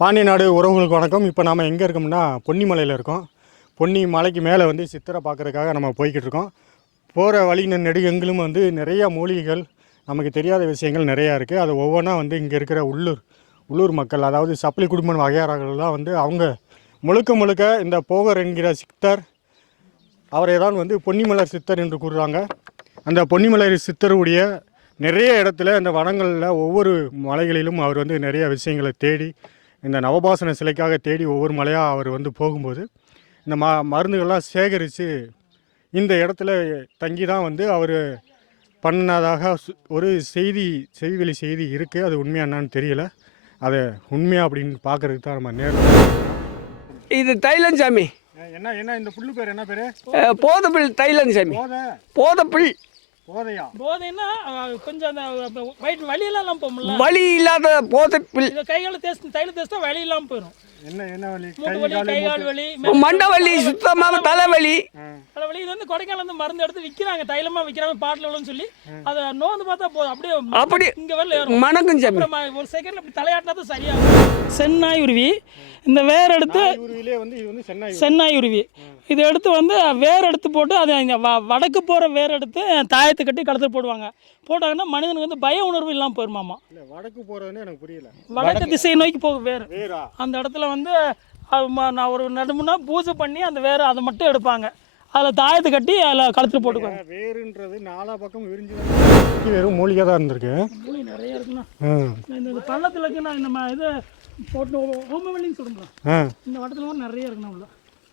பாண்டிய நாடு உறவுகளுக்கு வணக்கம். இப்போ நாம் எங்கே இருக்கோம்னா பொன்னிமலையில் இருக்கோம். பொன்னி மலைக்கு மேலே வந்து சித்தரை பார்க்குறதுக்காக நம்ம போய்கிட்டு இருக்கோம். போகிற வழி நெடுகெங்கிலும் வந்து நிறையா மூலிகைகள், நமக்கு தெரியாத விஷயங்கள் நிறையா இருக்குது. அது ஒவ்வொன்றா வந்து இங்கே இருக்கிற உள்ளூர் மக்கள், அதாவது சப்ளி குடும்பம் வகையாளர்கள்லாம் வந்து அவங்க முழுக்க இந்த போகர் என்கிற சித்தர், அவரை தான் வந்து பொன்னிமலர் சித்தர் என்று கூறுறாங்க. அந்த பொன்னிமலர் சித்தருடைய நிறைய இடத்துல இந்த வனங்களில் ஒவ்வொரு மலைகளிலும் அவர் வந்து நிறைய விஷயங்களை தேடி, இந்த நவபாசன சிலைக்காக தேடி ஒவ்வொரு மலையாக அவர் வந்து போகும்போது இந்த மருந்துகள்லாம் சேகரித்து இந்த இடத்துல தங்கி தான் வந்து அவர் பண்ணதாக ஒரு செய்திவெளி செய்தி இருக்குது. அது உண்மையாக என்னான்னு தெரியல. அதை உண்மையாக அப்படின்னு பார்க்குறதுக்கு தான் நம்ம நேரில். இது தைலன் சாமி. என்ன என்ன இந்த புல்லு பேர் என்ன பேர்? போதப்பில் தைலன் சாமி. போதப்பில் போதைன்னா கொஞ்சம் அந்த வலியெல்லாம் போகும்ல, வலி இல்லாத போதப்பில். கைகால தைல தேய்ச்சா வலி இல்லாமல் போயிடும். என்ன வலி? மூட்டு வலி, கை கால் வலி, மண்டை வலி, சுத்தமாக தலைவலி. தலைவலி இது வந்து கொடைக்கானல் வந்து மருந்து எடுத்து விற்கிறாங்க, தைலமா விற்கிறாங்க பாட்டில் சொல்லி. அதை நோந்து பார்த்தா போதும், அப்படியே இங்க வரல மணக்கும் சாமி. ஒரு செகண்ட்ல அப்படி தலையாட்டினா தான் சரியாகும். சென்னாய் உருவி இந்த வேர் எடுத்து, சென்னாய் உருவி இதை எடுத்து வந்து வேர் எடுத்து போட்டு அதை வடக்கு போகிற வேர் எடுத்து தாயத்தை கட்டி கழுத்து போடுவாங்க. போட்டாங்கன்னா மனிதனுக்கு வந்து பய உணர்வு இல்லாமல் போயிருமாமா. வடக்கு போகிறதுன்னு எனக்கு புரியல. வடக்கு திசையை நோக்கி போகும் வேர். அந்த இடத்துல வந்து நான் ஒரு நடுமுன்னா பூஜை பண்ணி அந்த வேர் அதை மட்டும் எடுப்பாங்க. அதில் தாயத்தை கட்டி அதில் கழுத்து போட்டுக்குவாங்க. வேறுன்றது நாலா பக்கம் விரிஞ்சு வெறும் மூலிகை தான் இருந்திருக்கு. மூலிகை நிறைய இருக்குண்ணா. இந்த பள்ளத்தில் இருக்கு. நான் இந்த இது போட்டு ஓமவல்லின்னு சொல்கிறேன். இந்த வட்டத்தில் கூட நிறைய இருக்குண்ணா. உள்ள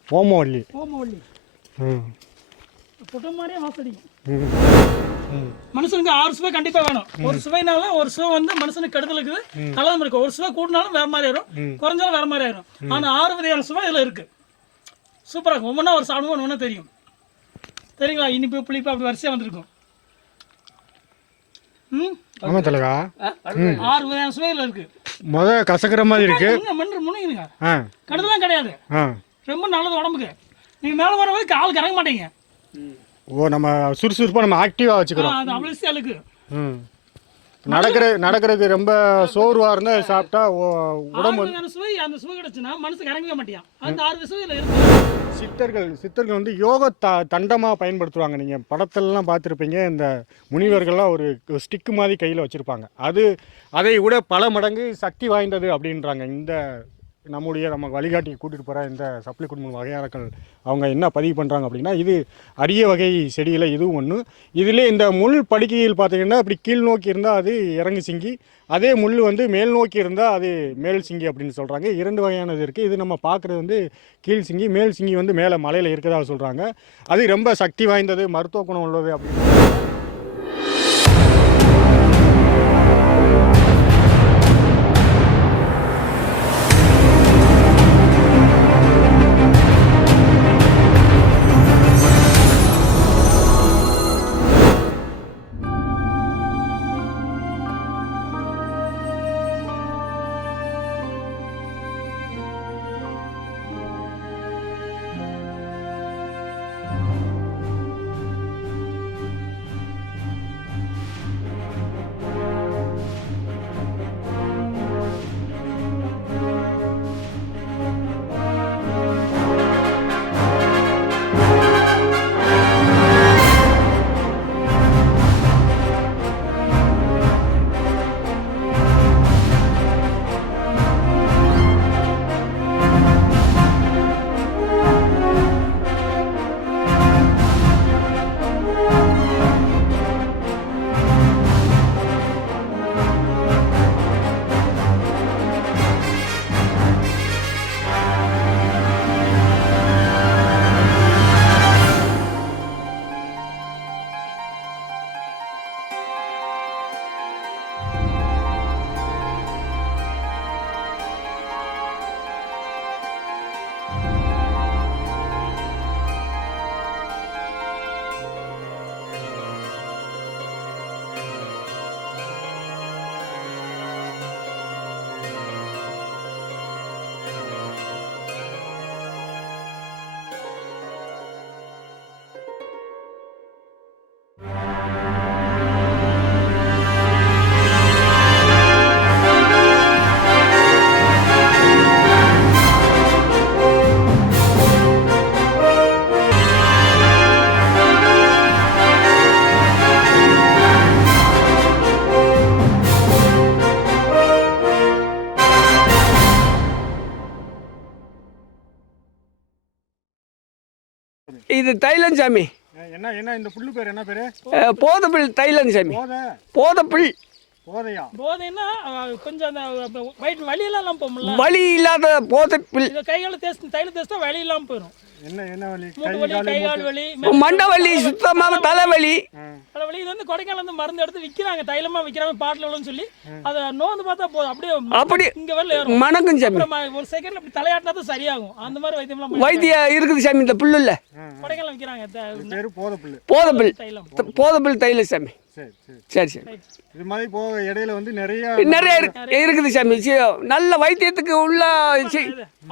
ஓமவல்லி புட்ட மாதிரியே வாசடிக்கும். மனுஷனுக்கு 6 சுவை கண்டிப்பா வேணும். ஒரு சுவைனால ஒரு சுவை வந்து மனுஷனுக்கு கெடுதல் இருக்குது, நல்லதும் இருக்கு. ஒரு சுவை கூட்டினாலும் வேற மாதிரி ஆயிரும், குறைஞ்சாலும் வேற மாதிரி ஆயிரும். ஆனா 6 வகையான சுவை இதுல இருக்கு. சூப்பரா இருக்கும். ஒவ்வொன்றா ஒரு சாப்பிடுவோம் ஒன்றா தெரியும். தெரியுங்களா? இனிப்பு புளிப்பு அப்படி வரிசையா வந்திருக்கும். 6 வகையான சுவைகள் இருக்கு. கசக்கிற மாதிரி இருக்கு. முன்னுங்க கெடுதலாம் கிடையாது, ரொம்ப நல்லது உடம்புக்கு. நீங்க மேல வரும்போது கால் கறங்க மாட்டீங்க. நம்ம சுறுசுறுப்பா நம்ம ஆக்டிவா வச்சுக்கிறோம். அது அவ்வளவு சேலுக்கு. நடக்கிறதுக்கு ரொம்ப சோர்வா இருந்தா சாப்பிட்டா உடம்பு சுவை, அந்த சுவை கிடைச்சுன்னா மனசுக்கு இறங்கவே மாட்டியா. அந்த 6 சுவையில இருக்கு. சித்தர்கள் வந்து யோக தண்டமா பயன்படுத்துவாங்க. நீங்க படத்திலலாம் பார்த்துருப்பீங்க. இந்த முனிவர்கள்லாம் ஒரு ஸ்டிக்கு மாதிரி கையில் வச்சிருப்பாங்க. அதை விட பல மடங்கு சக்தி வாய்ந்தது அப்படின்றாங்க. இந்த நம்ம வழிகாட்டியை கூட்டிகிட்டு போகிற இந்த சப்ளி குடும்பம் வகையாளர்கள் அவங்க என்ன பதிவு பண்ணுறாங்க அப்படின்னா, இது அரிய வகை செடியில் இதுவும் ஒன்று. இதிலே இந்த முள் படுக்கையில் பார்த்தீங்கன்னா அப்படி கீழ் நோக்கி இருந்தால் அது இறங்கு சிங்கி, அதே முள் வந்து மேல் நோக்கி இருந்தால் அது மேல் சிங்கி அப்படின்னு சொல்கிறாங்க. 2 வகையானது இருக்குது. இது நம்ம பார்க்குறது வந்து கீழ் சிங்கி, மேல் சிங்கி வந்து மேலே மலையில் இருக்கிறதா சொல்கிறாங்க. அது ரொம்ப சக்தி வாய்ந்தது, மருத்துவ குணம் உள்ளது அப்படின்னு. இது தைலம் சாமி. என்ன என்ன இந்த புல்லு பேர் என்ன பேர்? போதபிள் தைலம் சாமி. போதபிள். போதையா? போதைன்னா கொஞ்சம் அந்த வலியெல்லாம் போகும்ல, வலி இல்லாத போதபிள். இதை கைகால தைல தேய்ச்சா வலி இல்லாமல் போயிடும். என்ன என்ன வலி? மூட்டு வலி, கை கால் வலி, மண்டை வலி, சுத்தமான தலைவலி. தலைவலி. இது வந்து கொடைக்கானல் வந்து மருந்து எடுத்து விற்கிறாங்க, தைலமா விற்கிறாங்க பாட்டில் சொல்லி. அதை நோந்து பார்த்தா போதும், அப்படியே அப்படி இங்க வரல ஏறும். மணக்கும் சாமி. ஒரு செகண்ட்ல அப்படி தலையாட்டினா தான் சரியாகும். அந்த மாதிரி வைத்தியம்லாம் வைத்தியம் இருக்குது சாமி. இந்த புல்லுல கொடைக்கானல் விற்கிறாங்க பேரு போதப்புல்லு. போதபிள். தைலம். போதபிள் தைலம் சாமி. சரி சரி சரி. இது மாதிரி போக இடையில வந்து நிறைய இருக்குது சாமி. நல்ல வைத்தியத்துக்கு உள்ள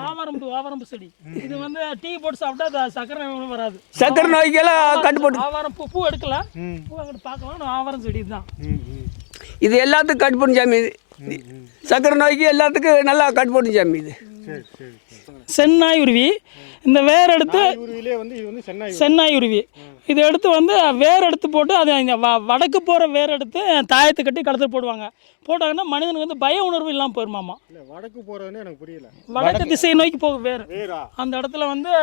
ஆவாரம்பு செடி. இது வந்து டீ போட்டு சாப்பிட்டா சக்கரை வராது. சக்கரை நோய்க்கெல்லாம் கட்டுப்பட்டு. ஆவாரம் பூ எடுக்கலாம், பூ அங்கிட்டு பார்க்கலாம். ஆவாரம் செடி தான் இது. எல்லாத்துக்கும் கட்டுப்படும் சாமி. சக்கரை நோய்க்கு எல்லாத்துக்கும் நல்லா கட்டுப்படும் சாமி. இது சென்னாய் உருவி. இந்த வேர் எடுத்து சென்னாய் உருவி இதை எடுத்து வந்து வேர் எடுத்து போட்டு அதை வடக்கு போகிற வேர் எடுத்து தாயத்தை கட்டி கடத்தில் போடுவாங்க. போட்டாங்கன்னா மனிதனுக்கு வந்து பய உணர்வு இல்லாமல் போயிருமாமா. வடக்கு போகிறதுன்னு எனக்கு புரியல. வடக்கு திசை நோக்கி போகும் வேர். அந்த இடத்துல வந்து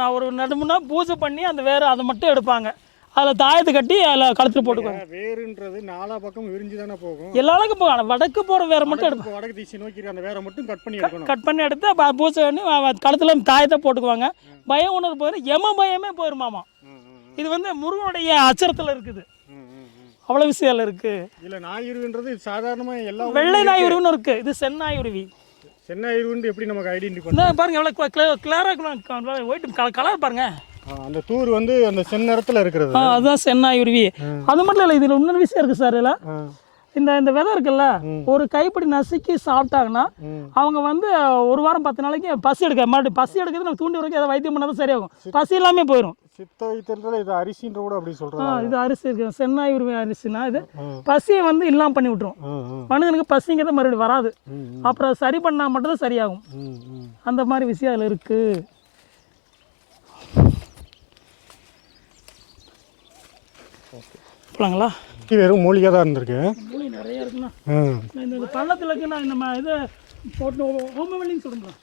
நான் ஒரு நடுமுன்னா பூஜை பண்ணி அந்த வேர் அதை மட்டும் எடுப்பாங்க. அதில் தாயத்தை கட்டி அதில் கழுத்தில் போட்டுக்குவாங்க. வேறுன்றது நாலா பக்கம் விரிஞ்சு தானே போகும். எல்லாருக்கும் போகும். வடக்கு போகிற வேரை மட்டும் எடுப்போம். வடக்கு திசை நோக்கி அந்த வேரை மட்டும் கட் பண்ணி எடுக்கணும். கட் பண்ணி எடுத்து பூஜை பண்ணி கழுத்தில் தாயத்தை போட்டுக்குவாங்க. பய உணர்வு போயிடும், யம பயமே போயிருமாமா. இது வந்து முருகனுடைய அச்சரத்தில் இருக்குது. அவ்வளோ விஷயம் இருக்குது. இல்லை நாயுருவின்றது சாதாரணமாக எல்லா வெள்ளை நாயுருவின்னு இருக்குது. இது சென்னாயுருவி. சென்னாயுருவின்னு எப்படி நமக்கு ஐடென்டிஃபை பண்ண பாருங்க, எவ்வளோ கிளியராக ஒயிட் கலர் பாருங்க. அந்த தூர் வந்து அந்த செந்நிறத்தில் இருக்கிறது. அதுதான் சென்னாயுருவி. அது மட்டும் இல்லை, இதில் இன்னொரு விஷயம் இருக்குது சார். இதில் இந்த விதை இருக்குல்ல, ஒரு கைப்பிடி நசுக்கி சாப்பிட்டாங்கன்னா அவங்க வந்து ஒரு வாரம் 10 நாளைக்கு பசி எடுக்க மறுபடியும் பசி எடுக்கிறது நம்ம தூண்டி வரைக்கும் அதை வைத்தியம் பண்ணாதான் சரியாகும். பசி இல்லாமல் போயிடும். சித்த வைத்தியத்தில் இது அரிசின்ற கூட அப்படி சொல்கிறாங்க. இது அரிசி இருக்கு, சென்னாயுருவி அரிசினா இது பசியை வந்து இல்லாமல் பண்ணி விட்டுரும். மனிதனுக்கு பசிங்கிறது மறுபடியும் வராது. அப்புறம் சரி பண்ணால் மட்டும்தான் சரியாகும். அந்த மாதிரி விஷயம் அதில் இருக்குது. போலாங்களா? வெறும் மூலிகை தான் இருந்திருக்கு. மூலிகை நிறைய இருக்குண்ணா. இந்த பள்ளத்தில் இருக்குண்ணா. நம்ம இது போட்டு ஓமவல்லின்னு சொல்லுங்களா,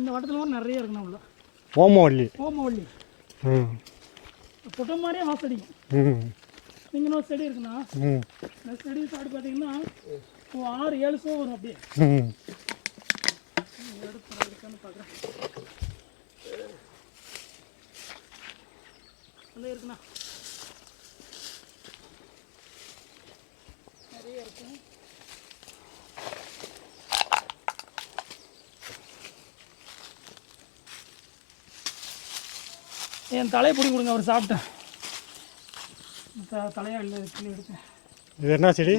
இந்த வட்டத்தில் கூட நிறைய இருக்குண்ணா. உள்ள ஓமவல்லி பொட்ட மாதிரியே வாசடிக்கும். நீங்கள் இன்னொரு செடி இருக்குண்ணா, இந்த செடி சாப்பிட்டு பார்த்தீங்கன்னா 6-7 சோ வரும். அப்படியே எடுத்து பார்க்குறேன். அந்த இருக்குண்ணா நிறைய இருக்கும். என் தலையை பிடி கொடுங்க, அவர் சாப்பிட்டேன். தலையா இல்லை எடுத்தேன். இது என்ன செடி?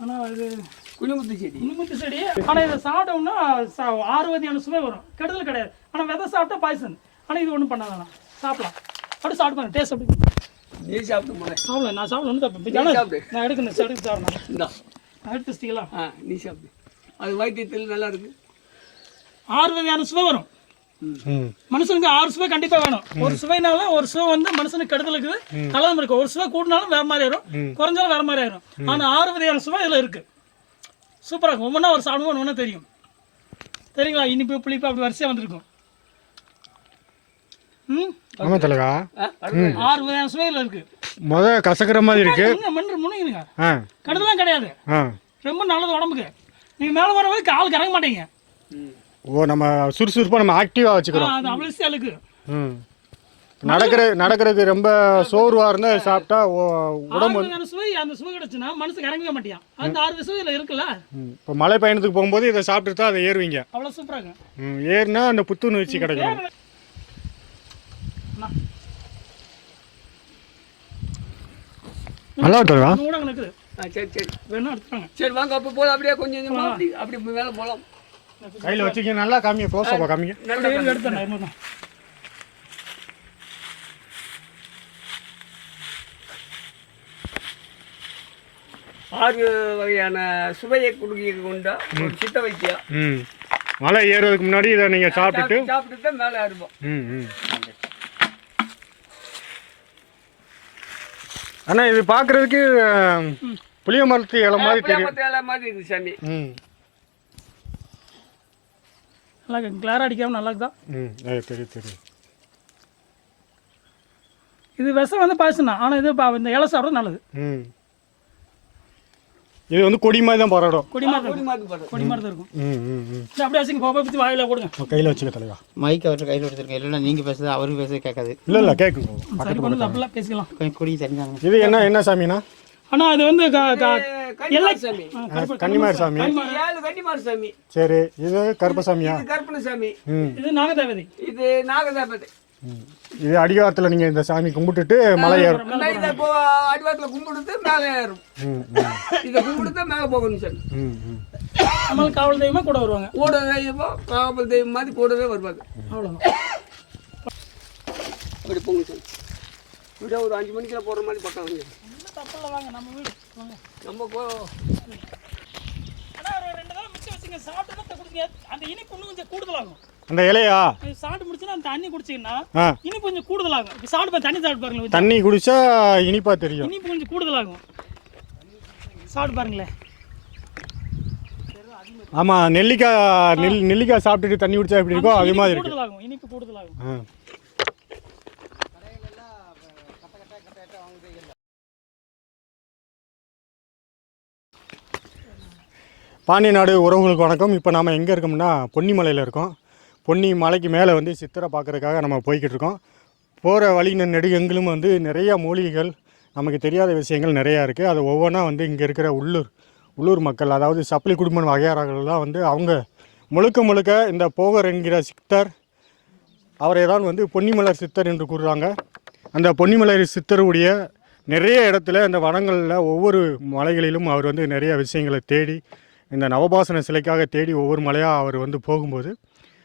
ஆனால் இது குளிமுத்து செடி. குளிமுத்து செடி. ஆனால் இதை சாப்பிட்டோம்னா 6 வகையான சுவை வரும். கெடுதல் கிடையாது. ஆனால் விதை சாப்பிட்டா பாய்சன். ஆனால் இது ஒன்றும் பண்ணாதான், சாப்பிடலாம். அப்படி சாப்பிட்டு பாருங்க, டேஸ்ட் அப்படி. நீ சாப்பிட்டு போல சாப்பிடல, நான் சாப்பிட ஒன்று தப்பு. நான் எடுக்கணும், எடுத்து சாப்பிடணும். இந்தா எடுத்து வச்சிட்டீங்களா? நீ சாப்பிடு. அது வைத்தியத்தில் நல்லா இருக்கு. 6 வகையான சுவை வரும். மனுஷனுக்கு 6 சுவை கண்டிப்பா வேணும். ஒரு சுவைனால ஒரு சுவை வந்து மனுஷனுக்கு கெடுதல் இருக்குது, நல்லதும் இருக்கு. ஒரு சுவை கூட்டினாலும் வேற மாதிரி ஆயிரும், குறைஞ்சாலும் வேற மாதிரி ஆயிரும். ஆனா 6 வகையான சுவை இதுல இருக்கு. சூப்பரா இருக்கும். ஒவ்வொன்றா ஒரு சாப்பிடுவோம், ஒவ்வொன்றா தெரியும். தெரியுங்களா? இனிப்பு புளிப்பு அப்படி வரிசையா வந்திருக்கும். ஆமா தலைவா, 6 வகையான சுவைகள் இருக்கு. கசக்கிற மாதிரி இருக்கு. முன்னுங்க கெடுதலாம் கிடையாது, ரொம்ப நல்லது உடம்புக்கு. நீங்க மேல வர வரைக்கும் கால் கறங்க மாட்டீங்க. நம்ம சுறுசுறுப்பா நம்ம ஆக்டிவா வச்சுக்கிறோம். அது அவ்வளவு இருக்கு. நடக்கிறதுக்கு ரொம்ப சோர்வா இருந்தா சாப்பிட்டா உடம்பு சுவை, அந்த சுவை கிடைச்சுன்னா மனசுக்கு இறங்கவே மாட்டியா. அந்த 6 சுவையில இருக்குல்ல. இப்போ மலை பயணத்துக்கு போகும்போது இதை சாப்பிட்டு தான் அதை ஏறுவீங்க. அவ்வளவு சூப்பரா இருக்கு. ஏறினா அந்த புத்துணர்ச்சி கிடைக்கும். நல்லா இருக்குதா? சரி சரி வேணும் எடுத்துப்பாங்க. சரி வாங்க அப்போ போகலாம். அப்படியே கொஞ்சம் அப்படி மேலே போகலாம். கையில் வச்சுக்க. நல்லா காமிங்க, க்ளோஸாக காமிங்க. எடுத்தேன். 6 வகையான சுவையை கொடுக்க கொண்ட ஒரு சித்த வைத்தியம். மலை ஏறுறதுக்கு முன்னாடி இதை நீங்கள் சாப்பிட்டு தான் மேலே ஏறுவோம். ஆனால் இது பார்க்குறதுக்கு புளிய மரத்து இலை மாதிரி தெரியும். இலை மாதிரி இருக்குது சாமி. நல்லா கிளாராக அடிக்காமல் நல்லா தான். தெரியும் தெரியும். இது விஷம் வந்து பாய்ச்சல் தான். ஆனால் இது இந்த இலை சாப்பிட்றது நல்லது. ம். இது வந்து கொடி மாதிரி தான் பரடும். கொடி மாதிரி இருக்கும். கொடி மாதிரி தான் இருக்கும். இது அப்படியே வச்சுங்க, போக பற்றி வாயில கொடுங்க. கையில் வச்சுக்க தலைவா. மைக் அவர்கிட்ட கையில் எடுத்துருக்கேன். இல்லைன்னா நீங்கள் பேசுறது அவருக்கு பேசுறது கேட்காது. இல்லை கேட்கும். சரி பண்ணி அப்படிலாம் பேசிக்கலாம். கொஞ்சம் குடி தெரிஞ்சாங்க. இது என்ன சாமினா? ஆனால் அது வந்து கன்னிமார் சாமி. கன்னிமார் சாமி. 7 கன்னிமார் சாமி. சரி, இது கருப்பசாமியா? இது கருப்பணசாமி. இது நாகதேவதை. இது நாகதேவதை. இது அடிவாரத்தில் நீங்கள் இந்த சாமி கும்பிட்டுட்டு மலை ஏறும். இதை இப்போ அடிவாரத்தில் கும்பிடுத்து மேலே ஏறும். இதை கும்பிடுத்து மேலே போகணும் சார். நம்மளுக்கு காவல் தெய்வமாக கூட வருவாங்க. கூட தெய்வமோ காவல் தெய்வம் மாதிரி கூடவே வருவாங்க. அவ்வளோதான். அப்படி போங்க சார். இப்படியே ஒரு 5 மணிக்கெல்லாம் போகிற மாதிரி பக்கம் வந்து தப்பில் வாங்க, நம்ம வீடு வாங்க. நம்ம ஆனால் ஒரு 2 நாள் மிச்சம் வச்சுங்க. சாப்பிட்டு குடிச்சிங்க, அந்த இனிப்பு இன்னும் கொஞ்சம் கூடுதலாகும். அந்த இலையா சாப்பிட்டு முடிச்சுன்னா அந்த தண்ணி குடிச்சிங்கன்னா இனிப்பு கொஞ்சம் கூடுதலாகும். இப்போ தண்ணி சாப்பிட்டு பாருங்களேன். தண்ணி குடிச்சா இனிப்பா தெரியும். இனிப்பு கொஞ்சம் கூடுதலாகும். சாப்பிட்டு பாருங்களேன். ஆமாம், நெல்லிக்காய் சாப்பிட்டுட்டு தண்ணி குடிச்சா எப்படி இருக்கோ அது மாதிரி இருக்கு. கூடுதலாகும், இனிப்பு கூடுதலாகும். பாண்டிய நாடு உறவுகளுக்கு வணக்கம். இப்போ நாம் எங்கே இருக்கோம்னா பொன்னிமலையில் இருக்கோம். பொன்னி மலைக்கு மேலே வந்து சித்திரை பார்க்குறதுக்காக நம்ம போய்கிட்டு இருக்கோம். போகிற வழியின் நெடுகெங்கிலும் வந்து நிறையா மூலிகைகள், நமக்கு தெரியாத விஷயங்கள் நிறையா இருக்குது. அது ஒவ்வொன்றா வந்து இங்கே இருக்கிற உள்ளூர் மக்கள், அதாவது சப்ளை குடும்பம் வகையாளர்கள்லாம் வந்து அவங்க முழுக்க இந்த போகர் என்கிற சித்தர், அவரை தான் வந்து பொன்னிமலர் சித்தர் என்று கூறுறாங்க. அந்த பொன்னிமலர் சித்தருடைய நிறைய இடத்துல இந்த வனங்களில் ஒவ்வொரு மலைகளிலும் அவர் வந்து நிறைய விஷயங்களை தேடி, இந்த நவபாசன சிலைக்காக தேடி ஒவ்வொரு மலையாக அவர் வந்து போகும்போது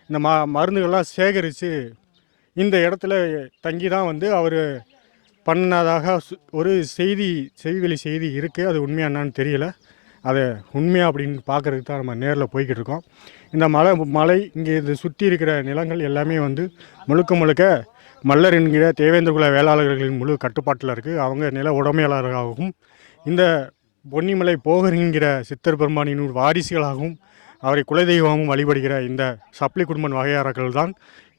இந்த மருந்துகள்லாம் சேகரித்து இந்த இடத்துல தங்கி தான் வந்து அவர் பண்ணதாக ஒரு செய்திவெளி செய்தி இருக்குது. அது உண்மையாக என்னான்னு தெரியல. அதை உண்மையாக அப்படின்னு பார்க்குறதுக்கு தான் நம்ம நேரில் போய்கிட்டு இருக்கோம். இந்த மலை இங்கே இது சுற்றி இருக்கிற நிலங்கள் எல்லாமே வந்து முழுக்க மல்லர் என்கிற தேவேந்திர குல வேளாளர்களின் முழு கட்டுப்பாட்டில் இருக்குது. அவங்க நில உடைமையாளராகவும் இந்த பொன்னிமலை போகர் என்கிற சித்தர் பெருமானின் வாரிசுகளாகவும் அவரை குலதெய்வமும் வழிபடுகிற இந்த சப்ளை குடும்பம் வகையாளர்கள் தான்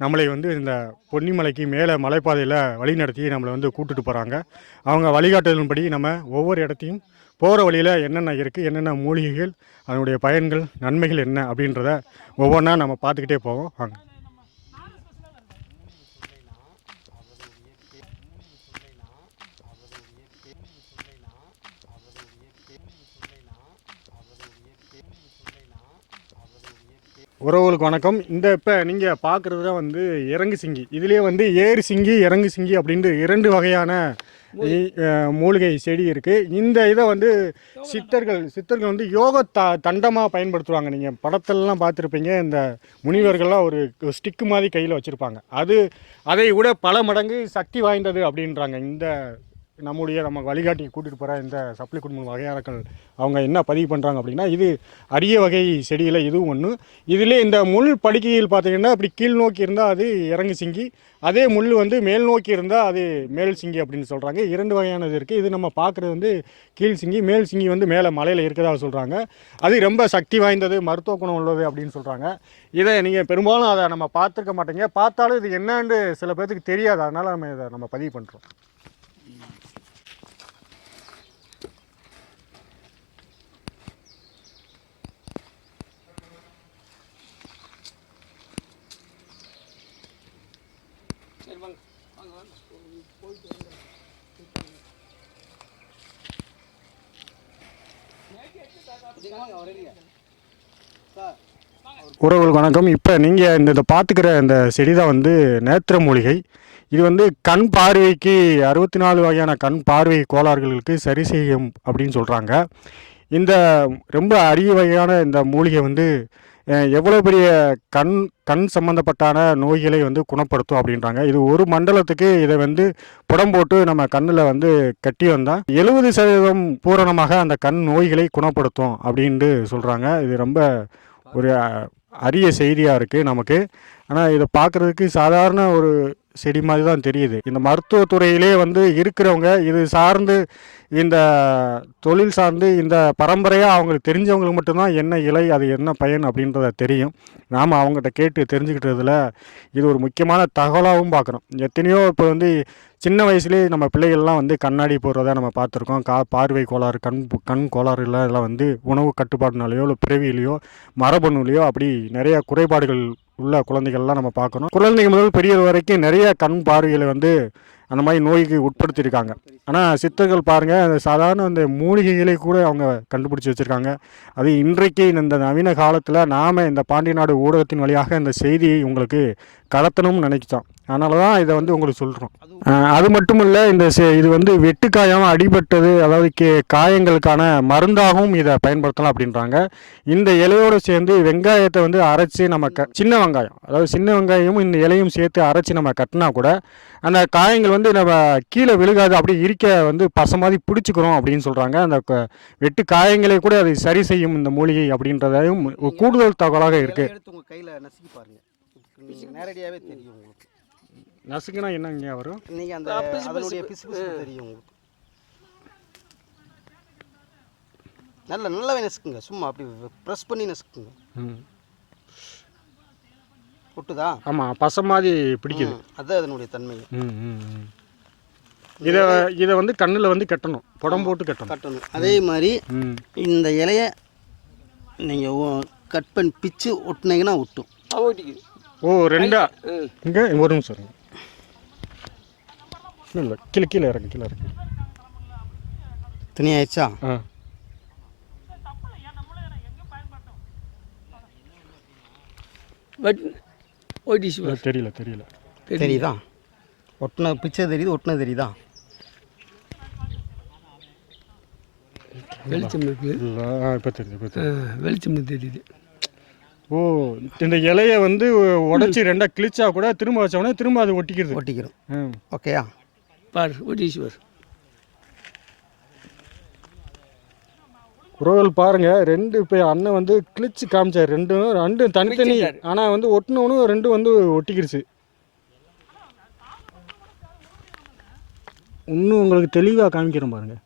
நம்மளை வந்து இந்த பொன்னிமலைக்கு மேலே மலைப்பாதையில் வழிநடத்தி நம்மளை வந்து கூட்டுட்டு போகிறாங்க. அவங்க வழிகாட்டுதலின்படி நம்ம ஒவ்வொரு இடத்தையும் போகிற வழியில் என்னென்ன இருக்குது, என்னென்ன மூலிகைகள், அதனுடைய பயன்கள், நன்மைகள் என்ன அப்படின்றத ஒவ்வொன்றா நம்ம பார்த்துக்கிட்டே போவோம். வாங்க. உறவுகளுக்கு வணக்கம். இப்போ நீங்கள் பார்க்குறது தான் வந்து இறங்கு சிங்கி. இதுலேயே வந்து ஏறு சிங்கி, இறங்கு சிங்கி அப்படின்ட்டு 2 வகையான மூலிகை செடி இருக்குது. இந்த இதை வந்து சித்தர்கள் வந்து யோக தண்டமாக பயன்படுத்துவாங்க. நீங்கள் படத்திலலாம் பார்த்துருப்பீங்க, இந்த முனிவர்கள்லாம் ஒரு ஸ்டிக்கு மாதிரி கையில் வச்சுருப்பாங்க. அதை விட பல மடங்கு சக்தி வாய்ந்தது அப்படின்றாங்க. இந்த நம்ம வழிகாட்டி கூட்டிகிட்டு போகிற இந்த சப்ளை குடும்பம் வகையாளர்கள் அவங்க என்ன பதிவு பண்ணுறாங்க அப்படின்னா, இது அரிய வகை செடியில் இதுவும் ஒன்று. இதிலே இந்த முள் படுக்கையில் பார்த்திங்கன்னா இப்படி கீழ் நோக்கி இருந்தால் அது இறங்கு சிங்கி, அதே முள் வந்து மேல் நோக்கி இருந்தால் அது மேல் சிங்கி அப்படின்னு சொல்கிறாங்க. 2 வகையானது இருக்குது. இது நம்ம பார்க்குறது வந்து கீழ் சிங்கி, மேல் சிங்கி வந்து மேலே மலையில் இருக்கிறதாக சொல்கிறாங்க. அது ரொம்ப சக்தி வாய்ந்தது, மருத்துவ குணம் உள்ளது அப்படின்னு சொல்கிறாங்க. இதை நீங்கள் பெரும்பாலும் அதை நம்ம பார்த்துருக்க மாட்டீங்க. பார்த்தாலும் இது என்னன்னு சில பேர்த்துக்கு தெரியாது. அதனால் நம்ம பதிவு பண்ணுறோம். உறவுகளுக்கு வணக்கம். இப்போ நீங்கள் இதை பார்த்துக்கிற இந்த செடி தான் வந்து நேத்திர மூலிகை. இது வந்து கண் பார்வைக்கு 64 வகையான கண் பார்வை கோளாறுகளுக்கு சரி செய்யும் அப்படின்னு சொல்கிறாங்க. இந்த ரொம்ப அரிய வகையான இந்த மூலிகை வந்து எவ்வளோ பெரிய கண் சம்மந்தப்பட்டான நோய்களை வந்து குணப்படுத்தும் அப்படின்றாங்க. இது ஒரு மண்டலத்துக்கு இதை வந்து புடம் போட்டு நம்ம கண்ணில் வந்து கட்டி வந்தால் 70% பூரணமாக அந்த கண் நோய்களை குணப்படுத்தும் அப்படின்ட்டு சொல்கிறாங்க. இது ரொம்ப ஒரு அரிய செய்தியாக இருக்குது நமக்கு. ஆனால் இதை பார்க்குறதுக்கு சாதாரண ஒரு செடி மாதிரி தான் தெரியுது. இந்த மருத்துவத்துறையிலே வந்து இருக்கிறவங்க இது சார்ந்து இந்த தொழில் சார்ந்து இந்த பரம்பரையாக அவங்களுக்கு தெரிஞ்சவங்களுக்கு மட்டும்தான் என்ன இலை அது என்ன பயன் அப்படின்றத தெரியும். நாம் அவங்ககிட்ட கேட்டு தெரிஞ்சுக்கிட்டதில் இது ஒரு முக்கியமான தகவலாகவும் பார்க்குறோம். எத்தனையோ இப்போ வந்து சின்ன வயசுலேயே நம்ம பிள்ளைகள்லாம் வந்து கண்ணாடி போடுறத நம்ம பார்த்துருக்கோம். பார்வை கோளாறு, கண் கோளாறு இதெல்லாம் வந்து உணவு கட்டுப்பாடுனாலேயோ இல்லை பிறவியிலையோ மரபணுலையோ அப்படி நிறைய குறைபாடுகள் உள்ள குழந்தைகள்லாம் நம்ம பார்க்குறோம். குழந்தைங்க முதல் பெரியவர் வரைக்கும் நிறைய கண் பார்வைகளை வந்து அந்த மாதிரி நோய்க்கு உட்படுத்தியிருக்காங்க. ஆனால் சித்தர்கள் பாருங்கள், அந்த சாதாரண அந்த மூலிகைகளை கூட அவங்க கண்டுபிடிச்சி வச்சுருக்காங்க. அது இன்றைக்கு இந்த நவீன காலத்தில் நாம் இந்த பாண்டிய நாடு ஊடகத்தின் வழியாக இந்த செய்தியை உங்களுக்கு கடத்தணும்னு நினைச்சோம். அதனால தான் இதை வந்து உங்களுக்கு சொல்கிறோம். அது மட்டும் இல்லை, இது வந்து வெட்டுக்காயம் அடிபட்டது, அதாவது காயங்களுக்கான மருந்தாகவும் இதை பயன்படுத்தலாம் அப்படின்றாங்க. இந்த இலையோடு சேர்ந்து வெங்காயத்தை வந்து அரைச்சி நம்ம சின்ன வெங்காயம், அதாவது சின்ன வெங்காயமும் இந்த இலையும் சேர்த்து அரைச்சி நம்ம கட்டினா கூட அந்த காயங்கள் வந்து நம்ம கீழே விழுகாது, அப்படி இருக்க வந்து பசை மாதிரி பிடிச்சிக்கிறோம் அப்படின்னு சொல்கிறாங்க. அந்த வெட்டு காயங்களை கூட அதை சரி செய்யும் இந்த மூலிகை அப்படின்றதையும் கூடுதல் தகவலாக இருக்குது. எடுத்து உங்கள் கையில் நசுக்கி பாருங்கள், நேரடியாகவே தெரியும் உங்களுக்கு. நசுக்குனா என்னங்க வரும்? நீங்கள் அந்த அதனுடைய பிசு தெரியும் உங்களுக்கு. நல்லாவே நசுக்குங்க, சும்மா அப்படி ப்ரெஸ் பண்ணி நசுக்குங்க. ஒட்டுதா? ஆமாம், பசை மாதிரி பிடிக்குது. அதுதான் அதனுடைய தன்மை. இதை வந்து கண்ணில் வந்து கட்டணும், புடம் போட்டு கட்டணும். அதே மாதிரி இந்த இலையை நீங்கள் கட் பண்ணி பிச்சு ஒட்டினீங்கன்னா ஒட்டும். ஓட்டிக்குது. ஓ, ரெண்டா? இங்கே ஒரு நிமிஷம் இல்லை, கீழே இறக்கு. துணி ஆயிடுச்சா? பட் தெரியல. தெரியுதா? ஒட்டின பிச்சை தெரியுது, ஒட்டின தெரியுதா? வெளிச்சம் இருக்குது. இப்போ தெரியுது. வெளிச்சம் தெரியுது. ஓ, இந்த இலையை வந்து உடச்சி ரெண்டாக கிழிச்சா கூட திரும்ப வச்சோடனே திரும்ப அது ஒட்டிக்கிறோம். ஓகேயா? பார், ஒட்டீஸ்வர் உறவுகள் பாருங்கள், ரெண்டு இப்போ அண்ணன் வந்து கிழிச்சு காமிச்சார். ரெண்டும் தனித்தனி, ஆனால் வந்து ஒட்டினவனும் ரெண்டும் வந்து ஒட்டிக்கிடுச்சு. இன்னும் உங்களுக்கு தெளிவாக காமிக்கிறோம் பாருங்க.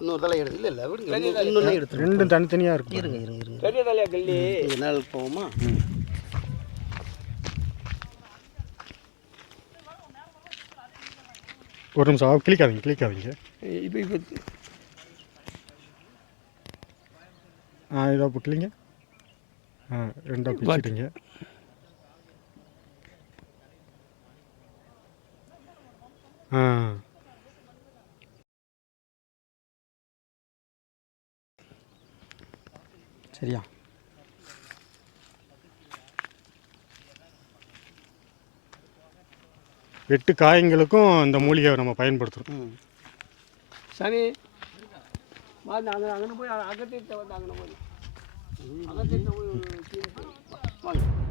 இன்னொரு தலை எடுத்து இல்லை எடுத்து ரெண்டும் தனித்தனியாக இருக்கு. இருங்க பெரிய தலையா கல்லி என்னால் போவோமா? ஒரு நிமிஷம், கிளிக்காதீங்க. இப்போ இதை இப்போ கிளிங்க. ரெண்டாக பிடிச்சிட்டீங்க. சரியா? வெட்டு காயங்களுக்கும் இந்த மூலிகையை நம்ம பயன்படுத்துகிறோம். சரி, அங்கே போய் அகத்திட்ட வந்து அங்கே போய் அகத்திட்ட போய் வாங்க.